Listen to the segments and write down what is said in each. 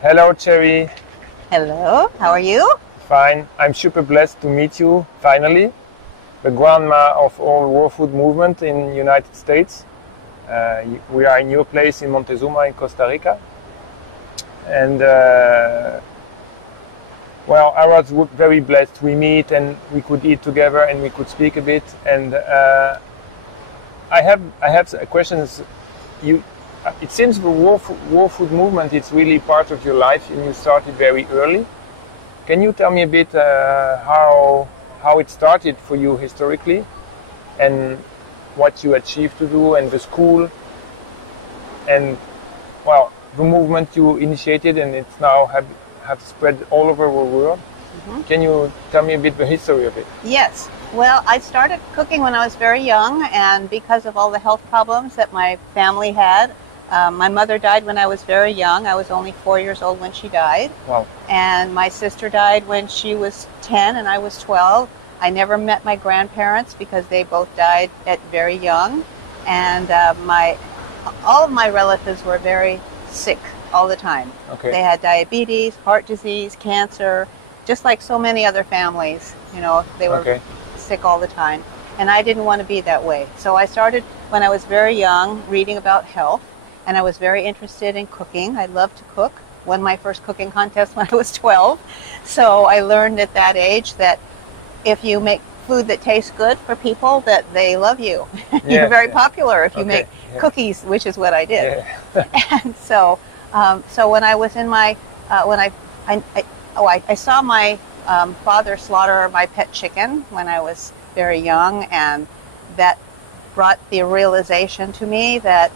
Hello, Cherie. Hello, how are you? Fine. I'm super blessed to meet you finally, the grandma of all raw food movement in United States. We are in your place in Montezuma in Costa Rica, and well, I was very blessed. We meet and we could eat together and we could speak a bit. And I have questions. It seems the raw food movement is really part of your life, and you started very early. Can you tell me a bit how it started for you historically, and what you achieved to do, and the school, and well, the movement you initiated, and it's now have spread all over the world. Mm-hmm. Can you tell me a bit the history of it? Yes. Well, I started cooking when I was very young, and because of all the health problems that my family had, my mother died when I was very young. I was only 4 years old when she died. Wow. And my sister died when she was 10 and I was 12. I never met my grandparents because they both died at very young. And all of my relatives were very sick all the time. Okay. They had diabetes, heart disease, cancer, just like so many other families. You know, they were sick all the time. And I didn't want to be that way. So I started when I was very young reading about health. And I was very interested in cooking. I loved to cook. Won my first cooking contest when I was 12. So I learned at that age that if you make food that tastes good for people, that they love you. You're very popular if you make cookies, which is what I did. Yeah. And so when I was in my, I saw my father slaughter my pet chicken when I was very young, and that brought the realization to me that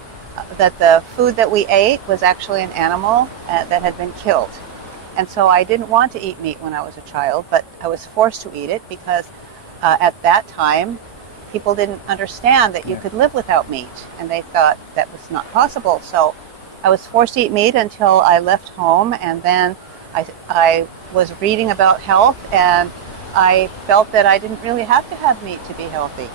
the food that we ate was actually an animal that had been killed. And so I didn't want to eat meat when I was a child, but I was forced to eat it because at that time people didn't understand that you could live without meat, and they thought that was not possible. So I was forced to eat meat until I left home, and then I was reading about health, and I felt that I didn't really have to have meat to be healthy.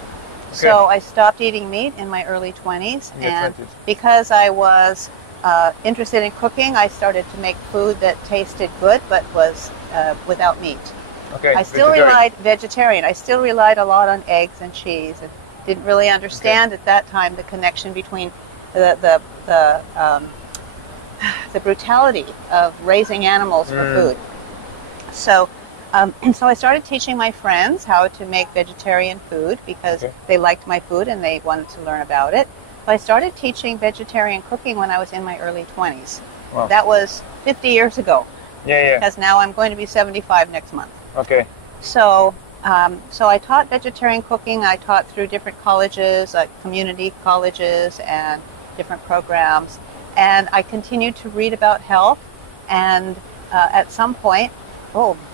So I stopped eating meat in my early 20s, and because I was interested in cooking, I started to make food that tasted good but was without meat. I still vegetarian. I still relied a lot on eggs and cheese, and didn't really understand at that time the connection between the brutality of raising animals for food. So I started teaching my friends how to make vegetarian food because they liked my food and they wanted to learn about it. So I started teaching vegetarian cooking when I was in my early 20s. Wow. That was 50 years ago. Yeah. Because now I'm going to be 75 next month. Okay. So I taught vegetarian cooking. I taught through different colleges, like community colleges and different programs. And I continued to read about health. And at some point,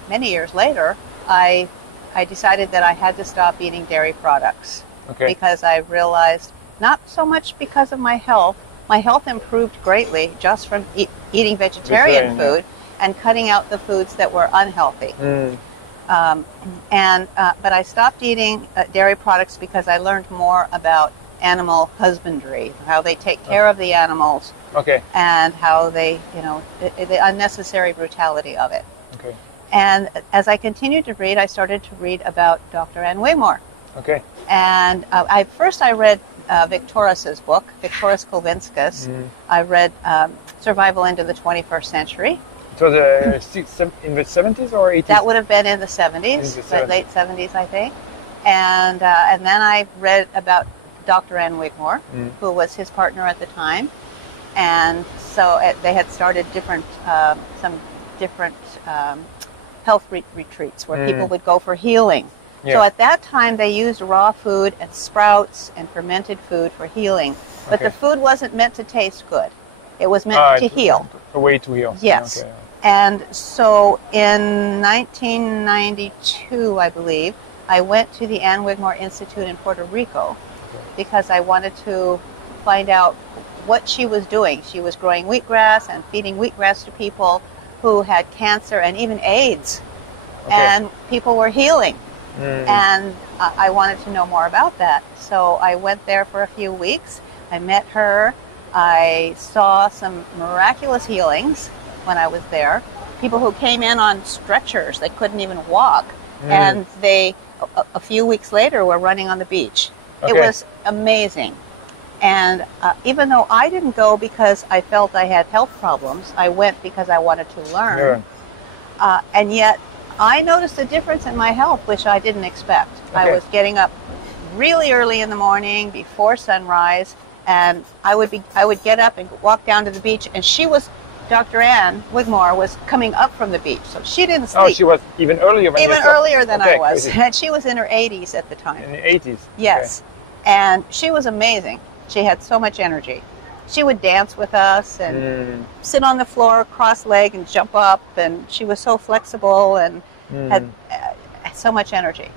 many years later, I decided that I had to stop eating dairy products because I realized, not so much because of my health improved greatly just from eating vegetarian food and cutting out the foods that were unhealthy. But I stopped eating dairy products because I learned more about animal husbandry, how they take care of the animals, and how they, the unnecessary brutality of it. And as I continued to read, I started to read about Dr. Ann Wigmore. And first I read Victoria's book, Victoria's Kulvinskas. I read Survival into the 21st Century. It was in the 70s or 80s? That would have been in the 70s, late 70s, I think. And then I read about Dr. Ann Wigmore, who was his partner at the time. And so they had started some different health retreats where people would go for healing. So at that time they used raw food and sprouts and fermented food for healing. But the food wasn't meant to taste good. It was meant to heal. A way to heal. Yes. And so in 1992, I believe, I went to the Ann Wigmore Institute in Puerto Rico because I wanted to find out what she was doing. She was growing wheatgrass and feeding wheatgrass to people who had cancer and even AIDS. And people were healing. And I wanted to know more about that. So I went there for a few weeks. I met her. I saw some miraculous healings. when I was there. People who came in on stretchers, they couldn't even walk, and they a few weeks later were running on the beach. Okay. It was amazing. And even though I didn't go because I felt I had health problems, I went because I wanted to learn. And yet I noticed a difference in my health, which I didn't expect. Okay. I was getting up really early in the morning before sunrise, and I would get up and walk down to the beach, and Dr. Ann Wigmore was coming up from the beach, so she didn't sleep. Oh, she was even earlier than earlier than I was. Crazy. And she was in her 80s at the time. In the 80s? Yes. Okay. And she was amazing. She had so much energy. She would dance with us and sit on the floor, cross-leg, and jump up, and she was so flexible and had so much energy.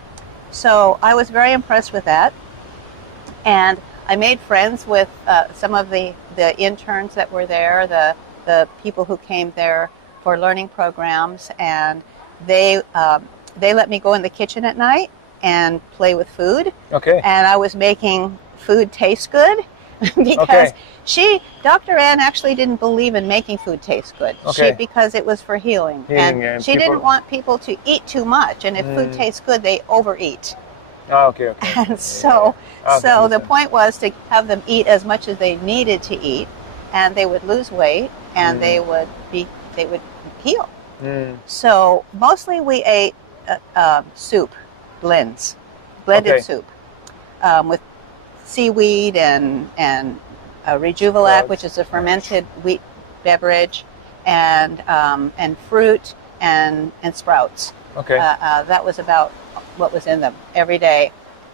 So I was very impressed with that. And I made friends with some of the interns that were there, the people who came there for learning programs, and they let me go in the kitchen at night and play with food. Okay. And I was making food taste good because Dr. Ann actually didn't believe in making food taste good. Because it was for healing. And she didn't want people to eat too much, and if food tastes good, they overeat. Oh, okay. And so the point was to have them eat as much as they needed to eat, and they would lose weight, and they would heal. So mostly we ate soup, blended soup, with seaweed and Rejuvilac, which is a fermented wheat beverage, and fruit and sprouts. Okay. That was about what was in them every day,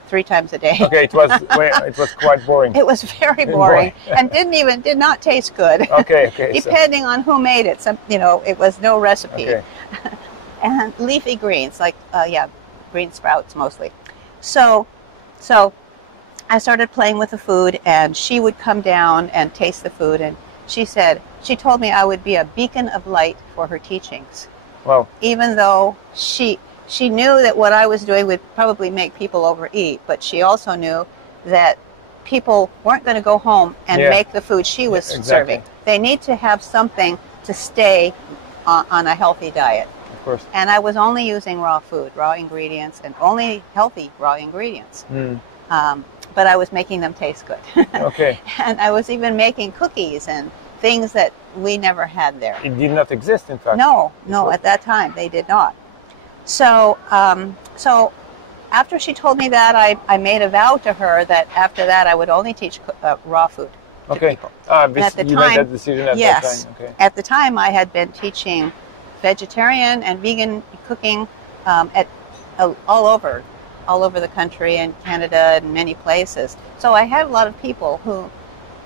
3 times a day. Okay, it was quite boring. It was very boring and did not taste good. Okay. Depending on who made it, it was no recipe. Okay. And leafy greens, like green sprouts mostly. So I started playing with the food, and she would come down and taste the food, and she told me I would be a beacon of light for her teachings. Wow. Even though she knew that what I was doing would probably make people overeat, but she also knew that people weren't going to go home and make the food she was serving. They need to have something to stay on a healthy diet. Of course. And I was only using raw food, raw ingredients, and only healthy raw ingredients. But I was making them taste good. Okay. And I was even making cookies and things that we never had there. It did not exist, in fact. No, at that time they did not. So after she told me that, I made a vow to her that after that I would only teach raw food to people. You made that decision at that time. Okay. At the time I had been teaching vegetarian and vegan cooking all over the country, and Canada and many places. So I had a lot of people who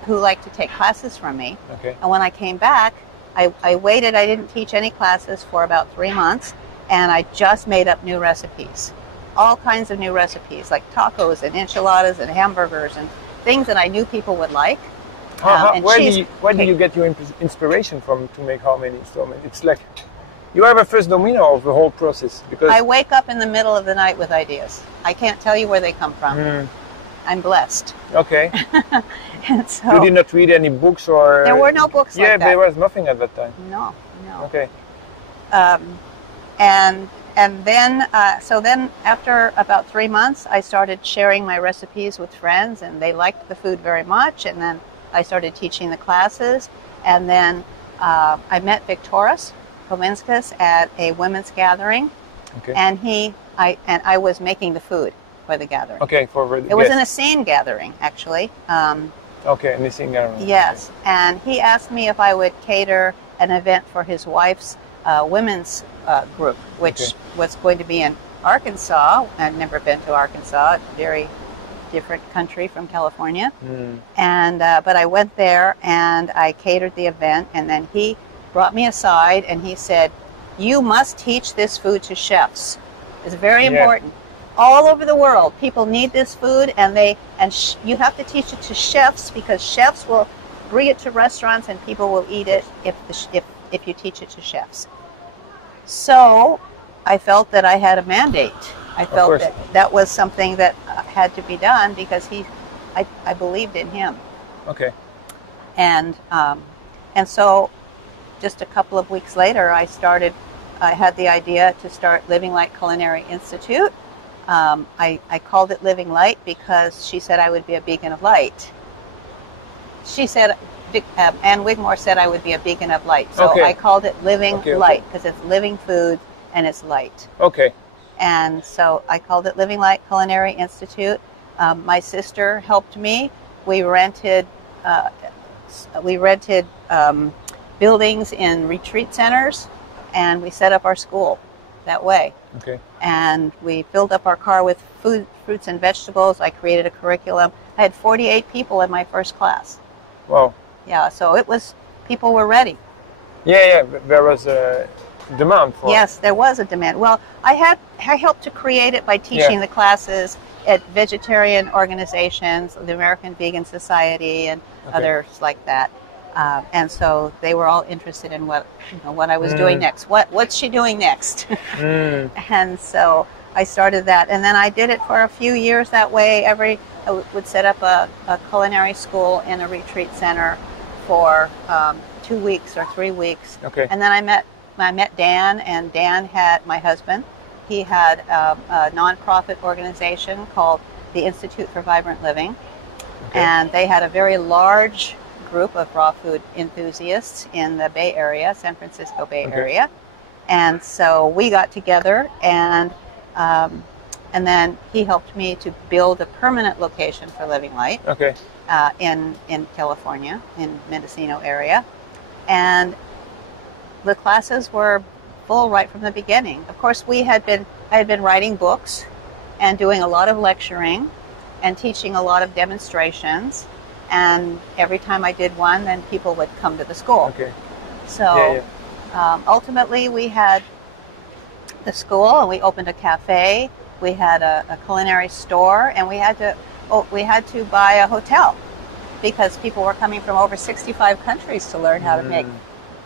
liked to take classes from me. Okay. And when I came back, I waited. I didn't teach any classes for about 3 months, and I just made up new recipes. All kinds of new recipes, like tacos and enchiladas and hamburgers and things that I knew people would like. Where do you get your inspiration from to make how many? So it's like you are the first domino of the whole process. Because I wake up in the middle of the night with ideas. I can't tell you where they come from. I'm blessed. Okay. And so you did not read any books or? There were no books like that. Yeah, there was nothing at that time. No. Okay. And then after about 3 months, I started sharing my recipes with friends, and they liked the food very much. And then I started teaching the classes. And then I met Victoras Kovinskis at a women's gathering. Okay. And I was making the food for the gathering. Okay, it was an Essene gathering, actually. Okay, an Essene gathering. Yes, and he asked me if I would cater an event for his wife's women's group, which was going to be in Arkansas. I'd never been to Arkansas, a very different country from California. And but I went there and I catered the event, and then he brought me aside and he said, "You must teach this food to chefs. It's very important. All over the world, people need this food, and you have to teach it to chefs, because chefs will bring it to restaurants and people will eat it if you teach it to chefs." So I felt that I had a mandate. I felt that was something that had to be done, because I believed in him. Okay. And so just a couple of weeks later, I had the idea to start Living Light Culinary Institute. I called it Living Light because she said I would be a beacon of light. She said, Ann Wigmore said I would be a beacon of light. So I called it Living Light because it's living food and it's light. Okay. And so I called it Living Light Culinary Institute. My sister helped me. We rented buildings in retreat centers, and we set up our school that way. Okay. And we filled up our car with food, fruits and vegetables. I created a curriculum. I had 48 people in my first class. Wow. Yeah, so people were ready. Yeah, there was a demand for it. Yes, there was a demand. Well, I helped to create it by teaching the classes at vegetarian organizations, the American Vegan Society, and others like that. And so they were all interested in what I was doing next. What's she doing next? And so I started that, and then I did it for a few years that way. I would set up a culinary school in a retreat center for 2 weeks or 3 weeks. Okay. And then I met Dan, and Dan had my husband. He had a nonprofit organization called the Institute for Vibrant Living, and they had a very large group of raw food enthusiasts in the Bay Area, San Francisco Bay Area. And so we got together, and then he helped me to build a permanent location for Living Light in California, in Mendocino area. And the classes were full right from the beginning. Of course, I had been writing books and doing a lot of lecturing and teaching a lot of demonstrations. And every time I did one, then people would come to the school. Okay. So ultimately, we had the school, and we opened a cafe. We had a culinary store, and we had to buy a hotel because people were coming from over 65 countries to learn how to make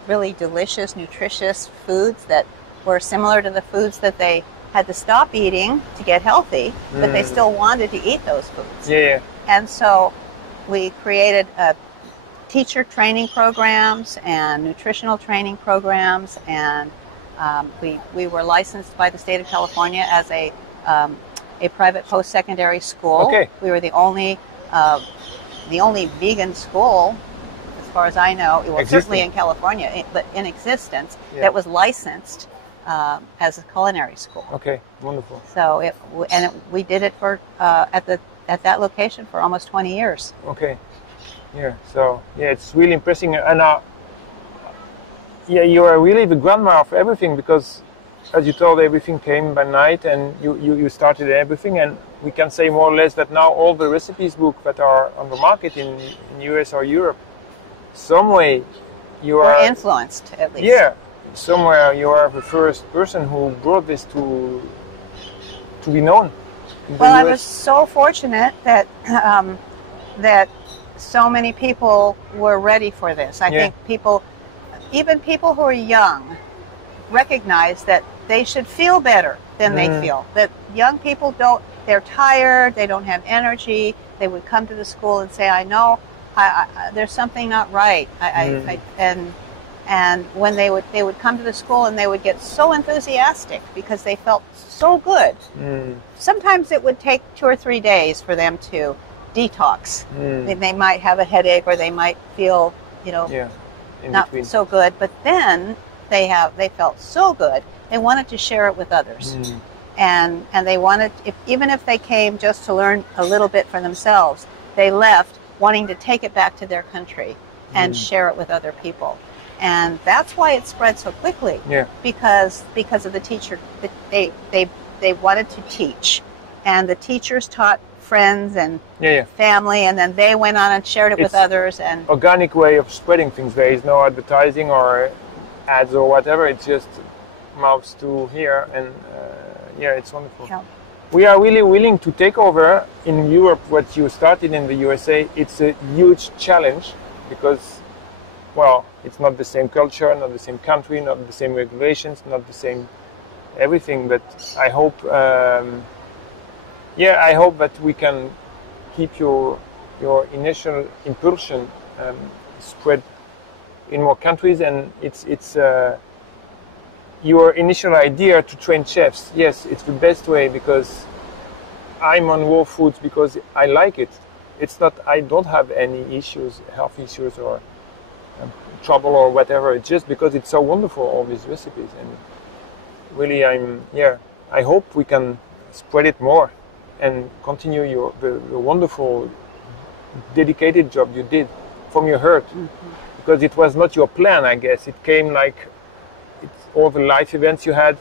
really delicious, nutritious foods that were similar to the foods that they had to stop eating to get healthy, but they still wanted to eat those foods. Yeah. And so we created teacher training programs and nutritional training programs, and we were licensed by the state of California as a private post-secondary school. Okay. We were the only vegan school, as far as I know, certainly in California, but in existence, that was licensed as a culinary school. Okay, wonderful. So we did it for at that location for almost 20 years. Okay. Yeah. So it's really impressive, and you are really the grandma of everything, because, as you told, everything came by night, and you started everything, and we can say more or less that now all the recipes books that are on the market in US or Europe, some way you are influenced, at least. Yeah, somewhere you are the first person who brought this to be known. Well, I was so fortunate that that so many people were ready for this. I think even people who are young, recognize that they should feel better than they feel. That young people they're tired, they don't have energy. They would come to the school and say, I know there's something not right. And when they would come to the school, and they would get so enthusiastic because they felt so good. Sometimes it would take 2 or 3 days for them to detox. They might have a headache, or they might feel, not so good. But then they felt so good, they wanted to share it with others. And they wanted, even if they came just to learn a little bit for themselves, they left wanting to take it back to their country and share it with other people. And that's why it spread so quickly. Because of the teacher. They wanted to teach, and the teachers taught friends and family, and then they went on and shared it with others. And organic way of spreading things. There is no advertising or ads or whatever. It's just mouths to ear, and it's wonderful. We are really willing to take over in Europe what you started in the USA. It's a huge challenge because, well, it's not the same culture, not the same country, not the same regulations, not the same everything. But I hope, I hope that we can keep your initial impulsion spread in more countries, and it's your initial idea to train chefs. Yes, it's the best way, because I'm on raw foods because I like it. It's not, I don't have any issues, health issues or trouble or whatever. It's just because it's so wonderful, all these recipes. And really, I hope we can spread it more and continue the wonderful, dedicated job you did from your heart. Because it was not your plan, I guess. It came like all the life events you had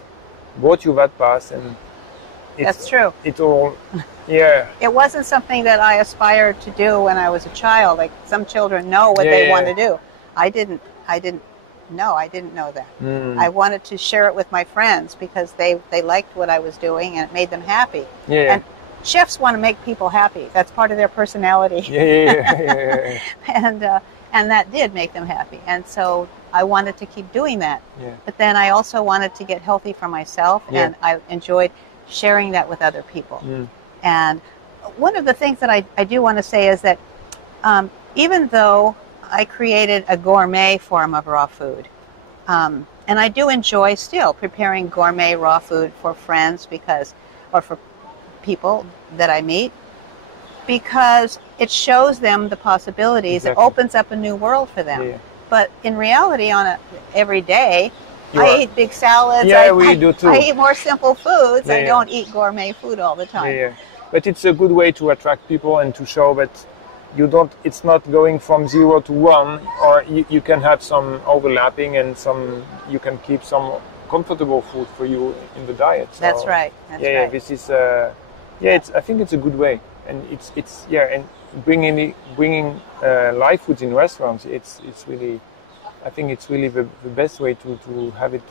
brought you that path, and That's true. It all, yeah. It wasn't something that I aspired to do when I was a child. Like some children know what they want to do. I didn't know that. I wanted to share it with my friends because they liked what I was doing and it made them happy. And chefs want to make people happy. That's part of their personality. And that did make them happy. And so I wanted to keep doing that. But then I also wanted to get healthy for myself, and I enjoyed sharing that with other people. And one of the things that I do want to say is that even though I created a gourmet form of raw food, and I do enjoy still preparing gourmet raw food for friends or for people that I meet, because it shows them the possibilities. It opens up a new world for them. But in reality, every day, I eat big salads. We do too. I eat more simple foods. I don't eat gourmet food all the time. But it's a good way to attract people and to show that it's not going from 0 to 1, or you can have some overlapping and you can keep some comfortable food for you in the diet. So, that's right. This is I think it's a good way, and and bringing live foods in restaurants. It's really, I think it's really the best way to have it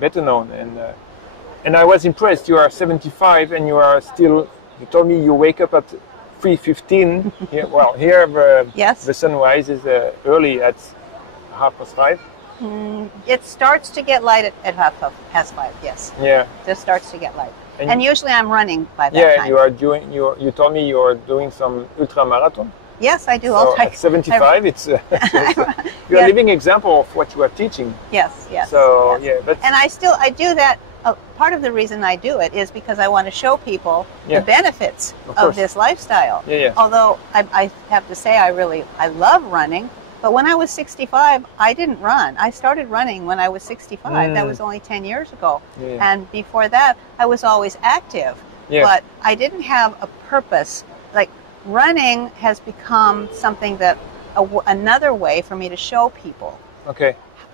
better known. And I was impressed. You are 75 and you are still. You told me you wake up at 3:15. Here the sun rises early at 5:30. It starts to get light at 5:30. Yes. Yeah. It just starts to get light. And usually I'm running by that time. You told me you are doing some ultra marathon. Yes, I do. So at 75, you're a living example of what you are teaching. Yes. So and I do that. Part of the reason I do it is because I want to show people the benefits of this lifestyle. Although I have to say I love running. But when I was 65, I didn't run. I started running when I was 65. That was only 10 years ago. And before that, I was always active. But I didn't have a purpose. Like, running has become something that, another way for me to show people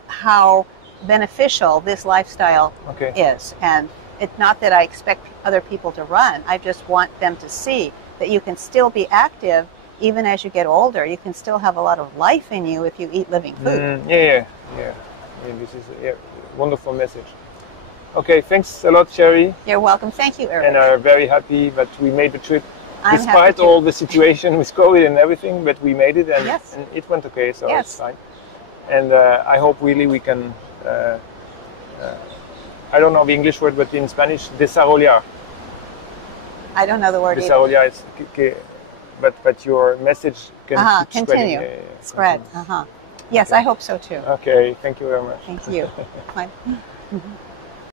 how beneficial this lifestyle is. And it's not that I expect other people to run. I just want them to see that you can still be active even as you get older. You can still have a lot of life in you if you eat living food. This is a wonderful message. Okay, thanks a lot, Cherie. You're welcome. Thank you, Eric. And I'm very happy that we made the trip, despite all the situation with COVID and everything. But we made it, and it went okay, so it's fine. And I hope really we can. I don't know the English word, but in Spanish, desarrollar. I don't know the word desarrollar. It's but your message can keep continue. Spread. Yes, I hope so too. Okay, thank you very much. Thank you. Bye.